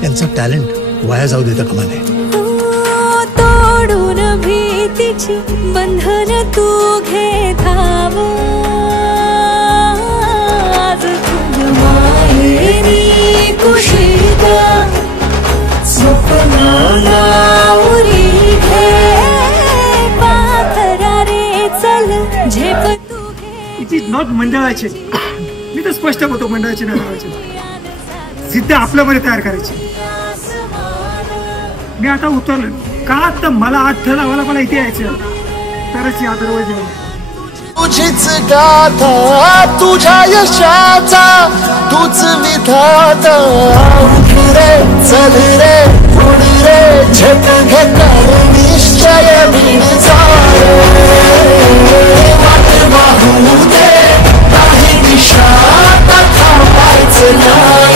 त्यांचं टॅलेंट वाया जाऊ देता कामा नये. तोडून भीतीची बंधन तू घे धाव, आज तुझ माहेरी कुशीत स्वप्नाला उरी घे, पाथरा रे चल झेप तू घे. इट इज नॉट मंडळाचे, मी तर स्पष्ट होतो मंडळाचे नाही, सिद्ध आपल्यामध्ये तयार करायची. मी आता उतरलो का तर मला आठ लावायला मला इथे यायचं तरच अदरवाईज तुझीच गाथा तुझ्या यशाचा तूच विधाता. रे चल रे पुढ रे झेप घे निश्चय बिन वाट वाहू दे नाही दिशा थांबायचं नाही.